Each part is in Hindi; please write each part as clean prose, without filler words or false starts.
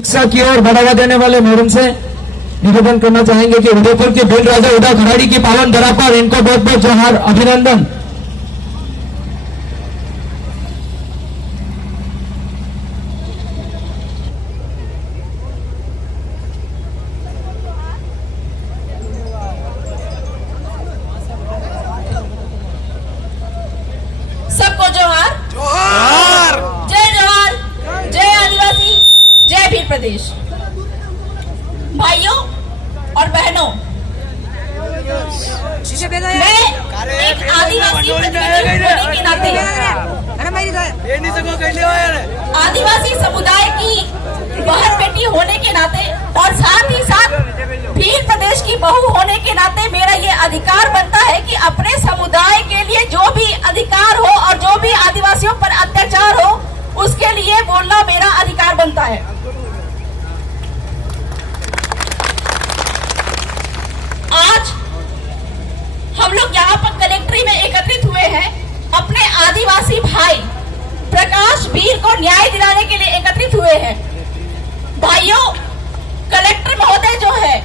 शिक्षा की ओर बढ़ावा देने वाले मैडम से निवेदन करना चाहेंगे कि उदयपुर के भील राजा उदा खराड़ी की पावन धरा पर इनको बहुत बहुत जोहार, अभिनंदन। सबको जोहार जोहार, जय जवान, जय आदिवासी, जय भील प्रदेश। भाइयों और बहनों, मैं एक आदिवासी प्रतिनिधि होने के नाते आदिवासी समुदाय की बहन बेटी होने के नाते और साथ ही साथ भील प्रदेश की बहू होने के नाते मेरा ये अधिकार बनता है कि अपने समुदाय के लिए जो भी अधिकार हो और जो भी आदिवासियों पर अत्याचार हो उसके लिए बोलना मेरा अधिकार बनता है। आज हम लोग यहाँ पर कलेक्ट्री में एकत्रित हुए हैं अपने आदिवासी भाई प्रकाश वीर को न्याय दिलाने के लिए एकत्रित हुए हैं। भाइयों, कलेक्टर महोदय जो है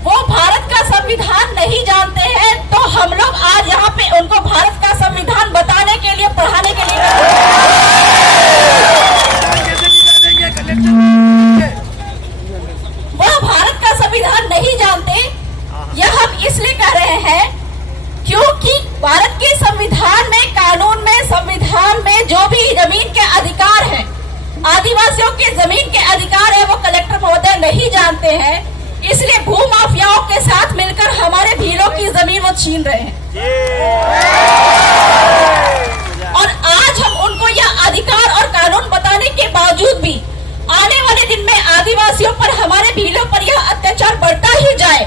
वो भारत का संविधान नहीं जानते हैं, तो हम लोग आज यहाँ पे उनको भारत का संविधान बताने के लिए, पढ़ाने के लिए वह भारत का संविधान नहीं जानते। यह हम इसलिए कह रहे हैं क्योंकि भारत के संविधान में, कानून में, संविधान में जो भी जमीन के अधिकार हैं, आदिवासियों के जमीन के अधिकार है, वो कलेक्टर महोदय नहीं जानते हैं। इसलिए भू माफियाओं के साथ मिलकर हमारे भीलों की जमीन वो छीन रहे हैं। और आज हम उनको यह अधिकार और कानून बताने के बावजूद भी आने वाले दिन में आदिवासियों पर, हमारे भीलों पर यह अत्याचार बढ़ता ही जाए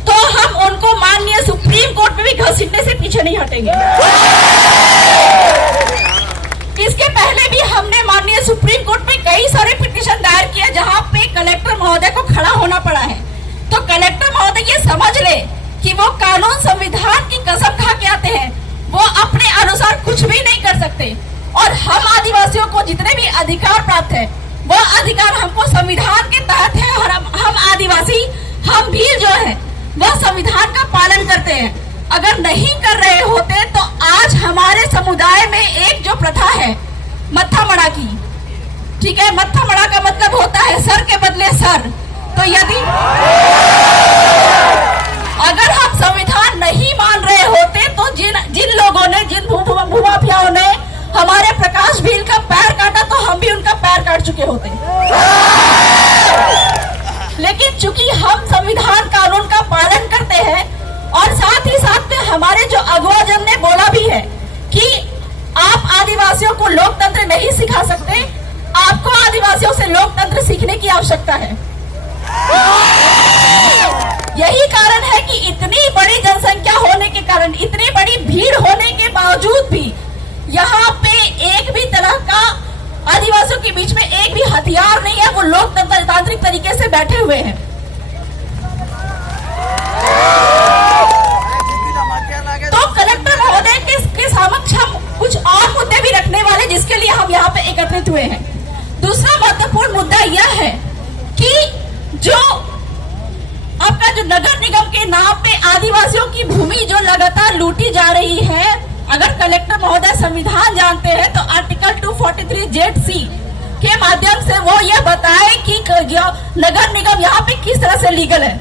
तो हम उनको माननीय सुप्रीम कोर्ट में भी घसीटने से पीछे नहीं हटेंगे। इसके पहले भी हमने माननीय सुप्रीम कोर्ट में कई सारे पिटीशन दायर किए जहां पे कलेक्टर महोदय को खड़ा होना पड़ा है। तो कलेक्टर महोदय ये समझ ले कि वो कानून, संविधान की कसम खा के आते हैं, वो अपने अनुसार कुछ भी नहीं कर सकते। और हम आदिवासियों को जितने भी अधिकार प्राप्त है वो अधिकार हमको संविधान के तहत है और हम आदिवासी, हम भील जो है वह संविधान का पालन करते हैं। अगर नहीं कर रहे होते तो आज हमारे समुदाय में एक जो प्रथा है मत्था मड़ा की, ठीक है, मत्था मड़ा का मतलब होता है सर के बदले सर। तो यदि अगर हम संविधान नहीं मान रहे होते तो जिन लोगों ने, जिन भूमाफियाओं ने हमारे प्रकाश भील का पैर काटा तो हम भी उनका पैर काट चुके होते। लेकिन चूंकि हम संविधान, कानून का पालन करते हैं और साथ ही साथ में हमारे जो अगुआ जन ने बोला भी है कि आप आदिवासियों को लोकतंत्र नहीं सिखा सकते, आपको आदिवासियों से लोकतंत्र सीखने की आवश्यकता है। यही कारण है कि इतनी बड़ी जनसंख्या होने के कारण, इतनी बड़ी भीड़ होने के बावजूद भी यहाँ पे एक भी तरह का आदिवासियों के बीच में एक भी हथियार नहीं है, वो लोकतांत्रिक तरीके से बैठे हुए हैं। तो कलेक्टर महोदय के समक्ष हम कुछ और मुद्दे भी रखने वाले, जिसके लिए हम यहाँ पे एकत्रित हुए हैं। दूसरा महत्वपूर्ण मुद्दा यह है कि जो आपका जो नगर निगम के नाम पे आदिवासियों की भूमि जो लगातार लूटी जा रही है, अगर कलेक्टर महोदय संविधान जानते हैं तो आर्टिकल 243(j)(c) के माध्यम से वो ये बताए कि नगर निगम यहाँ पे किस तरह से लीगल है।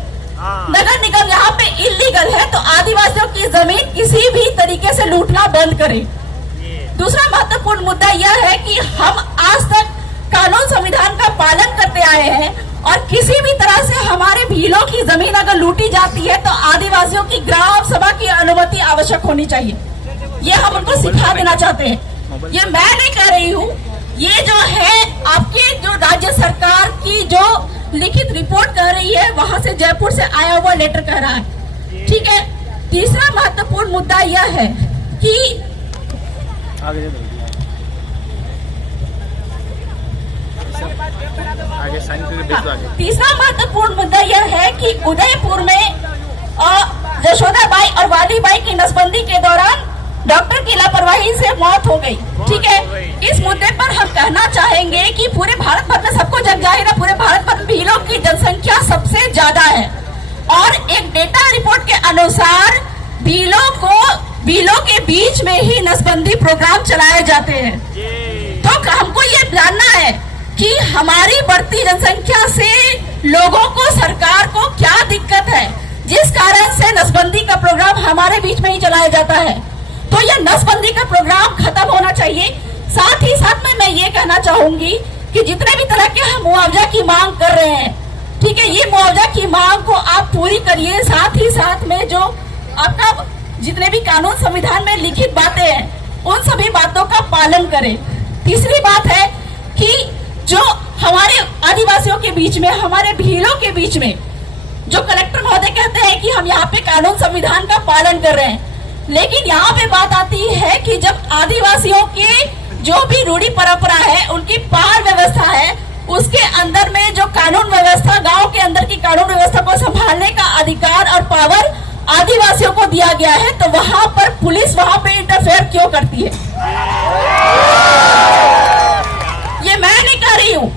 नगर निगम यहाँ पे इलीगल है तो आदिवासियों की जमीन किसी भी तरीके से लूटना बंद करे। दूसरा महत्वपूर्ण मुद्दा यह है कि हम आज तक कानून, संविधान का पालन करते आए हैं और किसी भी तरह से हमारे भीलों की जमीन अगर लूटी जाती है तो आदिवासियों की ग्राम सभा की अनुमति आवश्यक होनी चाहिए। ये हम उनको सिखा देना चाहते हैं। ये मैं नहीं कह रही हूँ, ये जो है आपके जो राज्य सरकार की जो लिखित रिपोर्ट कह रही है, वहां से जयपुर से आया हुआ लेटर कह रहा है, ठीक है। तीसरा महत्वपूर्ण मुद्दा यह है कि तीसरा महत्वपूर्ण मुद्दा यह है कि उदयपुर में जशोदा बाई और वाली बाई की नसबंदी के दौरान डॉक्टर की लापरवाही से मौत हो गई, ठीक है। इस मुद्दे पर हम कहना चाहेंगे कि पूरे भारत भर में सबको जग जाहिर है, पूरे भारत भर में भीलों की जनसंख्या सबसे ज्यादा है और एक डेटा रिपोर्ट के अनुसार भीलों के बीच में ही नसबंदी प्रोग्राम चलाए जाते हैं। तो हमको ये जानना है कि हमारी बढ़ती जनसंख्या से लोगों को, सरकार को क्या दिक्कत है जिस कारण से नसबंदी का प्रोग्राम हमारे बीच में ही चलाया जाता है। तो यह नसबंदी का प्रोग्राम खत्म होना चाहिए। साथ ही साथ में मैं ये कहना चाहूंगी कि जितने भी तरह के हम मुआवजा की मांग कर रहे हैं, ठीक है, ये मुआवजा की मांग को आप पूरी करिए। साथ ही साथ में जो आपका जितने भी कानून संविधान में लिखित बातें हैं उन सभी बातों का पालन करें। तीसरी बात है कि जो हमारे आदिवासियों के बीच में, हमारे भीलों के बीच में जो कलेक्टर महोदय कहते हैं कि हम यहाँ पे कानून संविधान का पालन कर रहे हैं, लेकिन यहाँ पे बात आती है कि जब आदिवासियों के जो भी रूढ़ी परंपरा है, उनकी पाल व्यवस्था है, उसके अंदर में जो कानून व्यवस्था, गांव के अंदर की कानून व्यवस्था को संभालने का अधिकार और पावर आदिवासियों को दिया गया है, तो वहां पर पुलिस वहां पे इंटरफेयर क्यों करती है? ये मैं नहीं कह रही हूँ,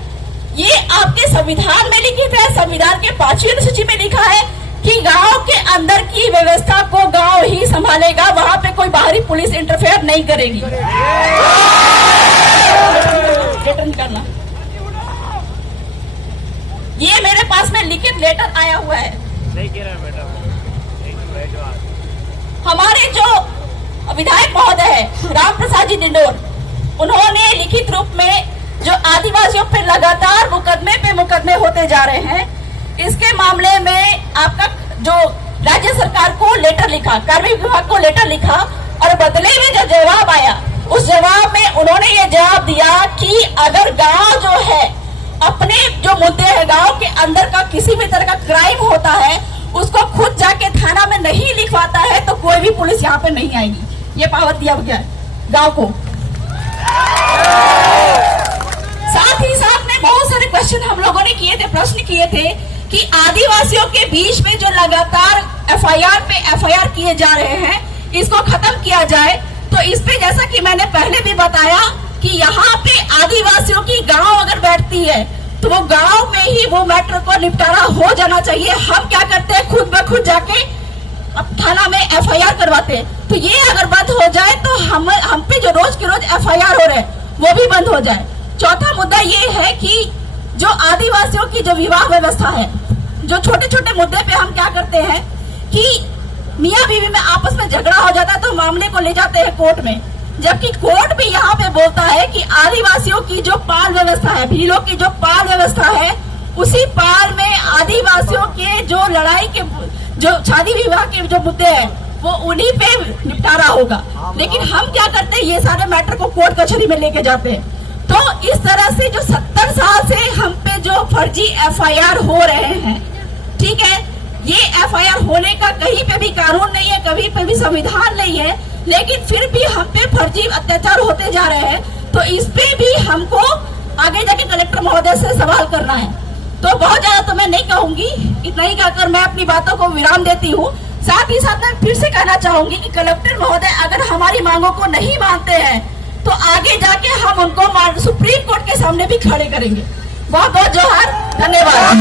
ये आपके संविधान में लिखित है। संविधान के 5वीं अनुसूची में लिखा है कि गांव के अंदर की व्यवस्था को गांव ही संभालेगा, वहां पे कोई बाहरी पुलिस इंटरफेयर नहीं करेगी। करना, ये मेरे पास में लिखित लेटर आया हुआ है। हमारे जो विधायक महोदय है राम प्रसाद जी डिंडोर, उन्होंने लिखित रूप में जो आदिवासियों पे लगातार मुकदमे होते जा रहे हैं, इसके मामले में आपका जो राज्य सरकार को लेटर लिखा, कार्मिक विभाग को लेटर लिखा और बदले में जो जवाब आया, उस जवाब में उन्होंने ये जवाब दिया कि अगर गांव जो है अपने जो मुद्दे है, गांव के अंदर का किसी भी तरह का क्राइम होता है, उसको खुद जाके थाना में नहीं लिखवाता है तो कोई भी पुलिस यहाँ पे नहीं आएगी। ये पावर दिया गया है गांव को। साथ ही साथ में बहुत सारे क्वेश्चन हम लोगों ने किए थे, प्रश्न किए थे कि आदिवासियों के बीच में जो लगातार एफआईआर पे एफआईआर किए जा रहे हैं, इसको खत्म किया जाए। तो इस पे जैसा कि मैंने पहले भी बताया कि यहाँ पे आदिवासियों की गांव अगर बैठती है तो वो गांव में ही वो मैटर को निपटारा हो जाना चाहिए। हम क्या करते हैं, खुद ब खुद जाके अब थाना में एफआईआर करवाते हैं। तो ये अगर बंद हो जाए तो हम पे जो रोज के रोज एफआईआर हो रहे हैं वो भी बंद हो जाए। चौथा मुद्दा ये है कि जो आदिवासियों की जो विवाह व्यवस्था है, जो छोटे छोटे मुद्दे पे हम क्या करते हैं कि मियाँ बीवी में आपस में झगड़ा हो जाता है तो मामले को ले जाते हैं कोर्ट में, जबकि कोर्ट भी यहाँ पे बोलता है कि आदिवासियों की जो पाल व्यवस्था है, भीलों की जो पाल व्यवस्था है, उसी पाल में आदिवासियों के जो लड़ाई के, जो शादी विवाह के जो मुद्दे हैं, वो उन्हीं पे निपटारा होगा। लेकिन हम क्या करते हैं, ये सारे मैटर को कोर्ट कचहरी में लेके जाते हैं। तो इस तरह से जो 70 साल से हम पे जो फर्जी एफआईआर हो रहे हैं, ठीक है, ये एफआईआर होने का कहीं पे भी कानून नहीं है, कहीं पे भी संविधान नहीं है, लेकिन फिर भी हम पे फर्जी अत्याचार होते जा रहे हैं। तो इस पे भी हमको आगे जाके कलेक्टर महोदय से सवाल करना है। तो बहुत ज्यादा तो मैं नहीं कहूंगी, इतना ही कहकर मैं अपनी बातों को विराम देती हूँ। साथ ही साथ मैं फिर से कहना चाहूंगी कि कलेक्टर महोदय अगर हमारी मांगों को नहीं मानते हैं तो आगे जाके हम उनको सुप्रीम कोर्ट के सामने भी खड़े करेंगे। बहुत बहुत जोहार, धन्यवाद।